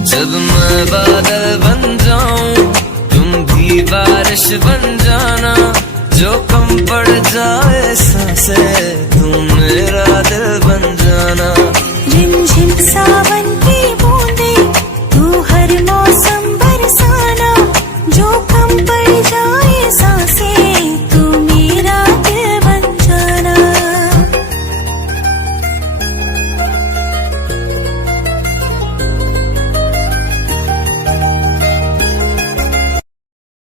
जब मैं बादल बन जाऊं तुम भी बारिश बन जाना, जो कम पड़ जाए सांसें तुम मेरा दिल बन जाना। रिमझिम सावन